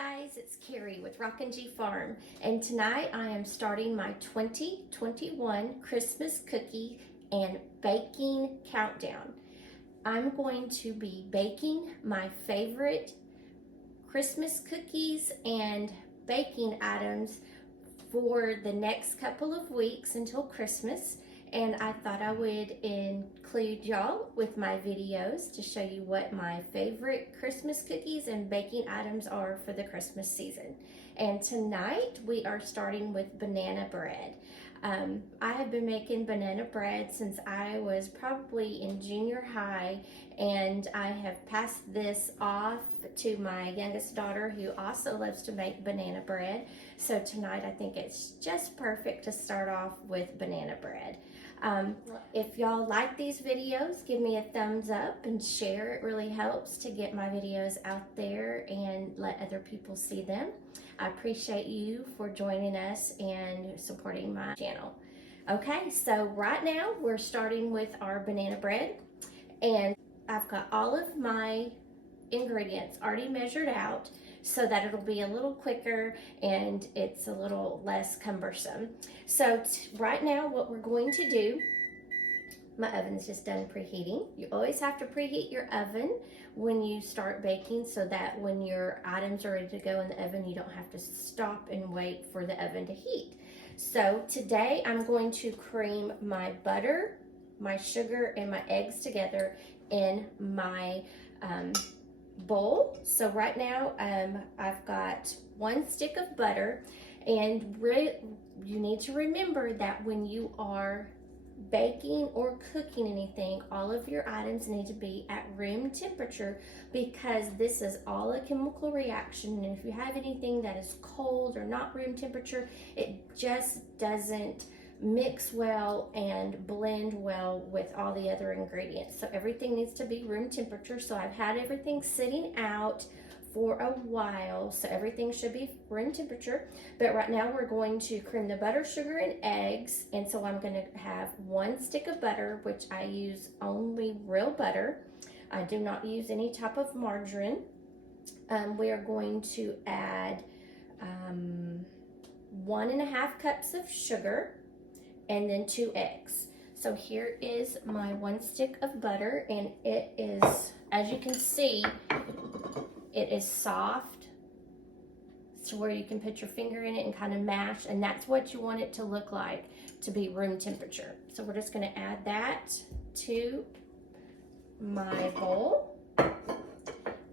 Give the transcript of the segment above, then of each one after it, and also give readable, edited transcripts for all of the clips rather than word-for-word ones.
guys, it's Carrie with rockingfarm, and tonight I am starting my 2021 Christmas cookie and baking countdown. I'm going to be baking my favorite Christmas cookies and baking items for the next couple of weeks until Christmas, and I thought I would include y'all with my videos to show you what my favorite Christmas cookies and baking items are for the Christmas season. And tonight we are starting with banana bread. I have been making banana bread since I was probably in junior high, and I have passed this off to my youngest daughter, who also loves to make banana bread. So tonight I think it's just perfect to start off with banana bread. If y'all like these videos, give me a thumbs up and share. It really helps to get my videos out there and let other people see them. I appreciate you for joining us and supporting my channel. Okay, so right now we're starting with our banana bread, and I've got all of my ingredients already measured out so that it'll be a little quicker and it's a little less cumbersome. So right now what we're going to do, my oven's just done preheating. You always have to preheat your oven when you start baking so that when your items are ready to go in the oven, you don't have to stop and wait for the oven to heat. So today I'm going to cream my butter, my sugar, and my eggs together in my bowl. So right now I've got 1 stick of butter, and you need to remember that when you are baking or cooking anything, all of your items need to be at room temperature, because this is all a chemical reaction, and if you have anything that is cold or not room temperature, it just doesn't mix well and blend well with all the other ingredients. So everything needs to be room temperature. So I've had everything sitting out for a while, so everything should be room temperature. But right now we're going to cream the butter, sugar, and eggs, and so I'm going to have 1 stick of butter, which I use only real butter. I do not use any type of margarine. We are going to add 1.5 cups of sugar, and then 2 eggs. So here is my 1 stick of butter, and it is, as you can see, it is soft, so where you can put your finger in it and kind of mash, and that's what you want it to look like to be room temperature. So we're just going to add that to my bowl,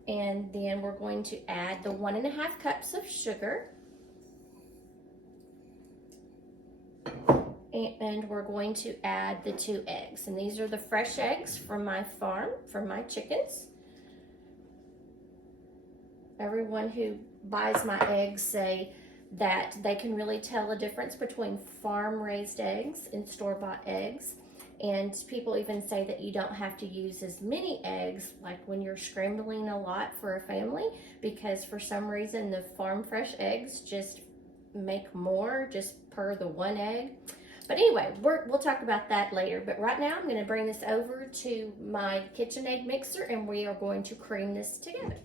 and then we're going to add the 1.5 cups of sugar, and we're going to add the 2 eggs, and these are the fresh eggs from my farm, from my chickens. Everyone who buys my eggs say that they can really tell a difference between farm-raised eggs and store-bought eggs. And people even say that you don't have to use as many eggs, like when you're scrambling a lot for a family, because for some reason the farm fresh eggs just make more just per the 1 egg. But anyway, we'll talk about that later. But right now I'm going to bring this over to my KitchenAid mixer, and we are going to cream this together.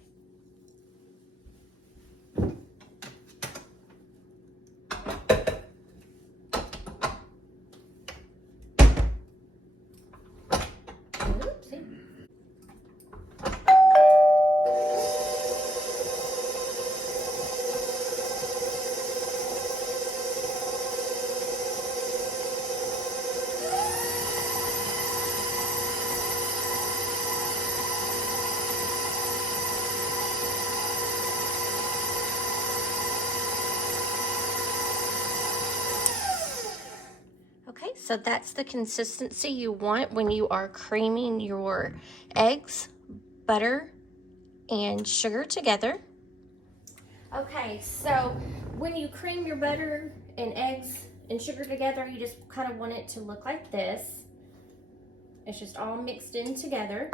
Okay, so that's the consistency you want when you are creaming your eggs, butter, and sugar together. Okay, so when you cream your butter and eggs and sugar together, you just kind of want it to look like this. It's just all mixed in together.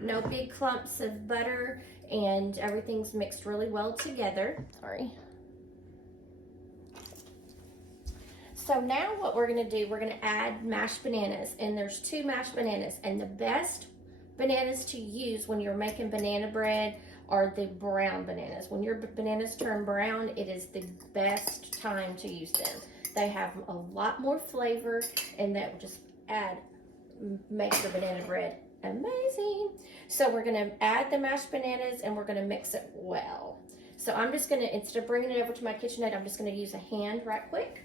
No big clumps of butter, and everything's mixed really well together. Sorry. So now what we're going to do, we're going to add mashed bananas, and there's 2 mashed bananas, and the best bananas to use when you're making banana bread are the brown bananas. When your bananas turn brown, it is the best time to use them. They have a lot more flavor, and that will just make your banana bread amazing. So we're gonna add the mashed bananas and we're gonna mix it well. So I'm just gonna, instead of bringing it over to my KitchenAid, I'm just gonna use a hand right quick.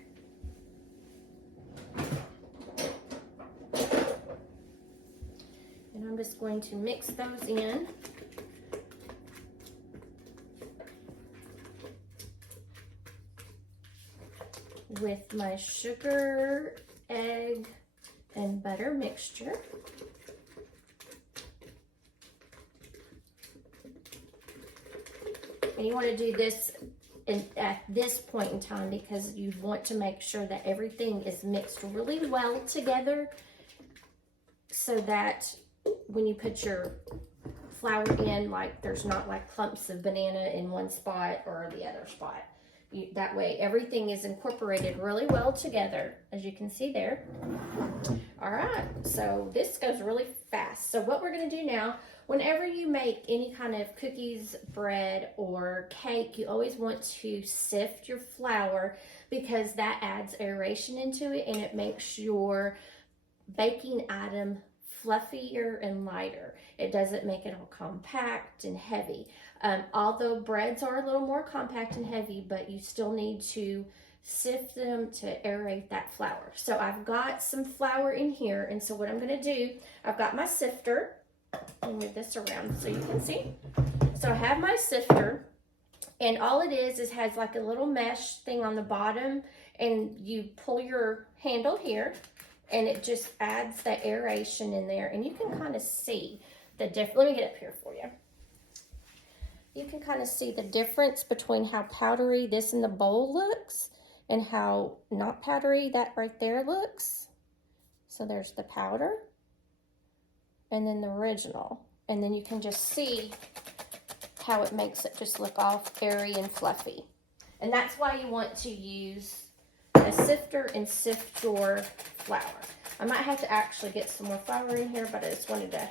And I'm just going to mix those in. With my sugar, egg, and butter mixture. And you want to do this at this point in time because you want to make sure that everything is mixed really well together so that when you put your flour in, like there's not like clumps of banana in one spot or the other spot. That way everything is incorporated really well together, as you can see there. All right, so this goes really fast. So what we're gonna do now, whenever you make any kind of cookies, bread, or cake, you always want to sift your flour because that adds aeration into it and it makes your baking item fluffier and lighter. It doesn't make it all compact and heavy. Although breads are a little more compact and heavy, but you still need to sift them to aerate that flour. So I've got some flour in here, and so what I'm gonna do, I've got my sifter. Let me move this around so you can see. So I have my sifter, and all it is has like a little mesh thing on the bottom, and you pull your handle here, and it just adds the aeration in there, and you can kind of see the difference. Let me get up here for you. You can kind of see the difference between how powdery this in the bowl looks and how not powdery that right there looks. So there's the powder and then the original. And then you can just see how it makes it just look all airy and fluffy. And that's why you want to use a sifter and sift your flour. I might have to actually get some more flour in here, but I just wanted to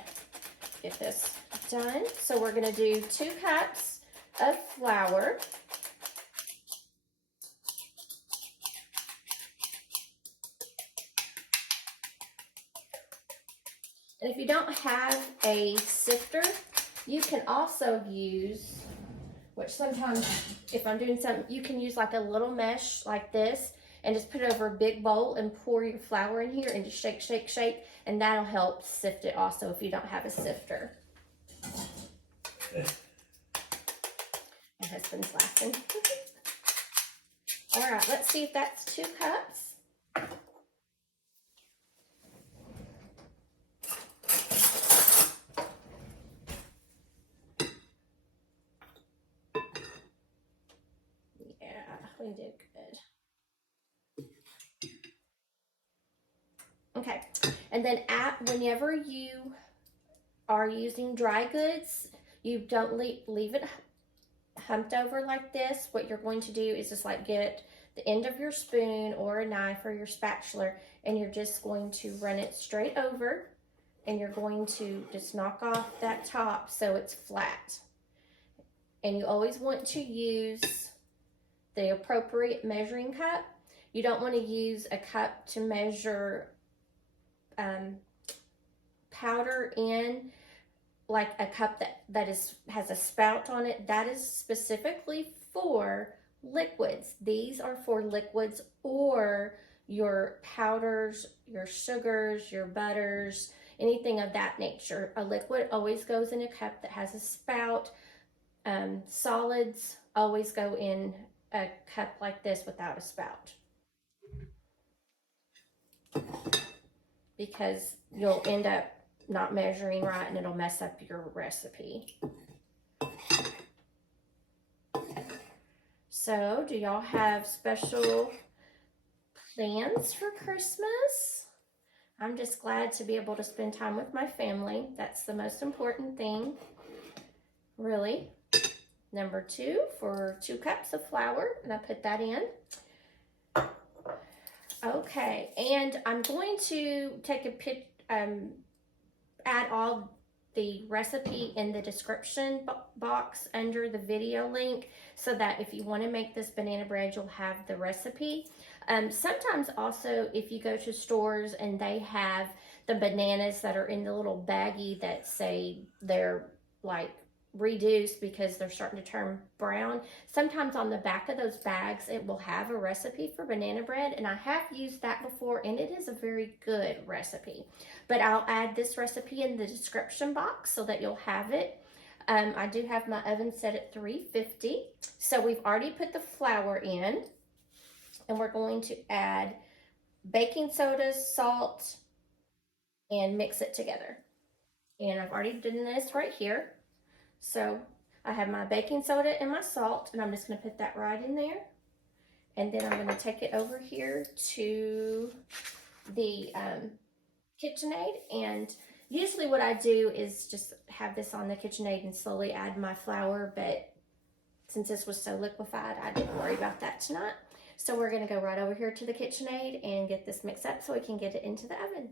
get this done. So we're gonna do 2 cups of flour. And if you don't have a sifter, you can also use, which sometimes if I'm doing something, you can use like a little mesh like this and just put it over a big bowl and pour your flour in here and just shake, shake, shake, and that'll help sift it also if you don't have a sifter. My husband's laughing. All right, let's see if that's 2 cups. Yeah, we did good. Okay, and then whenever you are using dry goods, you don't leave it humped over like this. What you're going to do is just like get the end of your spoon or a knife or your spatula, and you're just going to run it straight over, and you're going to just knock off that top so it's flat. And you always want to use the appropriate measuring cup. You don't want to use a cup to measure powder in, like a cup that has a spout on it. That is specifically for liquids. These are for liquids or your powders, your sugars, your butters, anything of that nature. A liquid always goes in a cup that has a spout. Solids always go in a cup like this without a spout, because you'll end up not measuring right and it'll mess up your recipe. So, do y'all have special plans for Christmas? I'm just glad to be able to spend time with my family. That's the most important thing, really. Number 2 for 2 cups of flour, and I put that in. Okay, and I'm going to take a add all the recipe in the description box under the video link, so that if you want to make this banana bread, you'll have the recipe. Sometimes also, if you go to stores and they have the bananas that are in the little baggie that say they're like reduced because they're starting to turn brown, sometimes on the back of those bags it will have a recipe for banana bread, and I have used that before and it is a very good recipe. But I'll add this recipe in the description box so that you'll have it. I do have my oven set at 350. So we've already put the flour in, and we're going to add baking soda, salt, and mix it together. And I've already done this right here. So I have my baking soda and my salt, and I'm just going to put that right in there. And then I'm going to take it over here to the KitchenAid. And usually what I do is just have this on the KitchenAid and slowly add my flour, but since this was so liquefied, I didn't worry about that tonight. So we're going to go right over here to the KitchenAid and get this mixed up so we can get it into the oven.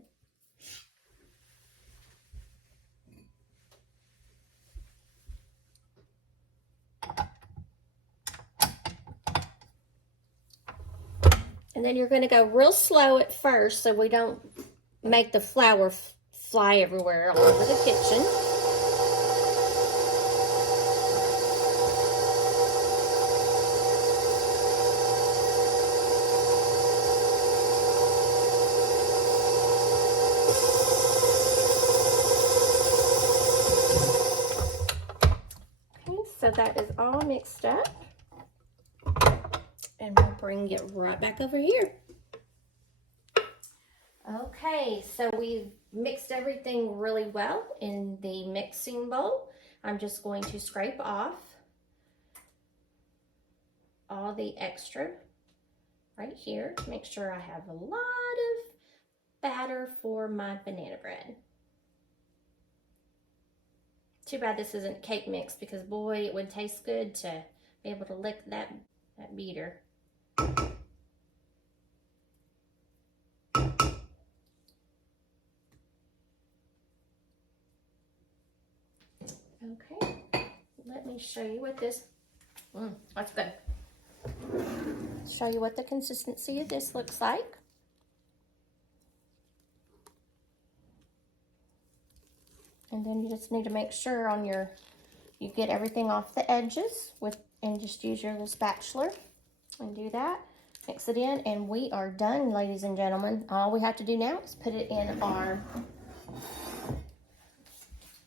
And then you're going to go real slow at first so we don't make the flour fly everywhere all over the kitchen. Okay, so that is all mixed up. And we'll bring it right back over here. Okay, so we've mixed everything really well in the mixing bowl. I'm just going to scrape off all the extra right here. Make sure I have a lot of batter for my banana bread. Too bad this isn't cake mix, because boy, it would taste good to be able to lick that beater. Okay, let me show you what this, that's good. Show you what the consistency of this looks like. And then you just need to make sure on your, you get everything off the edges with, and just use your little spatula and do that. Mix it in, and we are done, ladies and gentlemen. All we have to do now is put it in our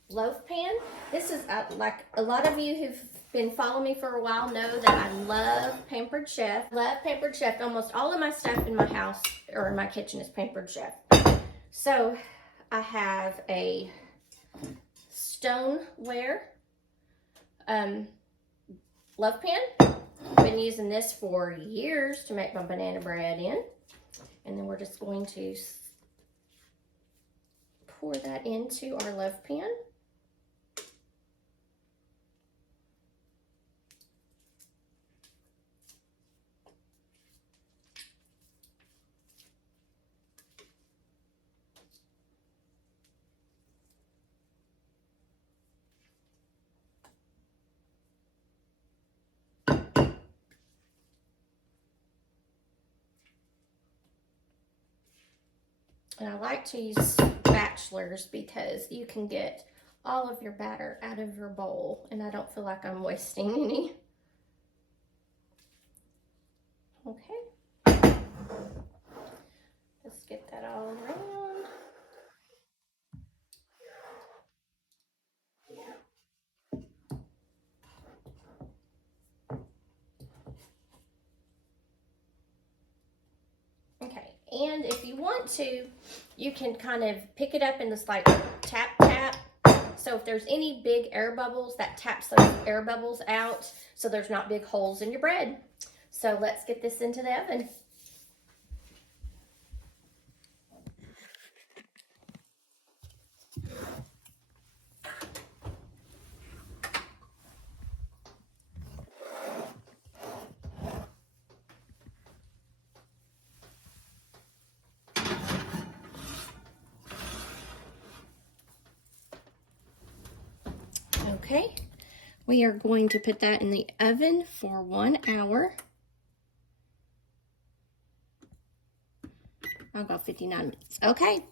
loaf pan. This is like a lot of you who've been following me for a while know that I love Pampered Chef. Love Pampered Chef. Almost all of my stuff in my house or in my kitchen is Pampered Chef. So I have a stoneware loaf pan. I've been using this for years to make my banana bread in. And then we're just going to pour that into our loaf pan. And I like to use spatulas because you can get all of your batter out of your bowl, and I don't feel like I'm wasting any. Okay. Let's get that all around. Okay, and if you want to, you can kind of pick it up and just like tap, tap. So if there's any big air bubbles, that taps those air bubbles out so there's not big holes in your bread. So let's get this into the oven. Okay, we are going to put that in the oven for 1 hour. I'll go 59 minutes. Okay,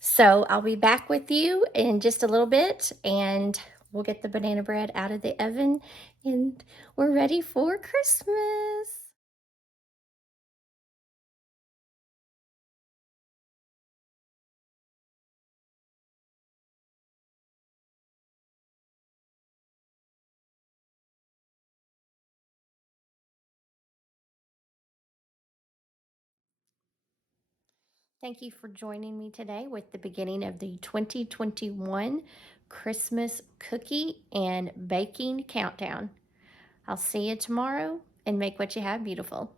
so I'll be back with you in just a little bit, and we'll get the banana bread out of the oven, and we're ready for Christmas. Thank you for joining me today with the beginning of the 2021 Christmas cookie and baking countdown. I'll see you tomorrow, and make what you have beautiful.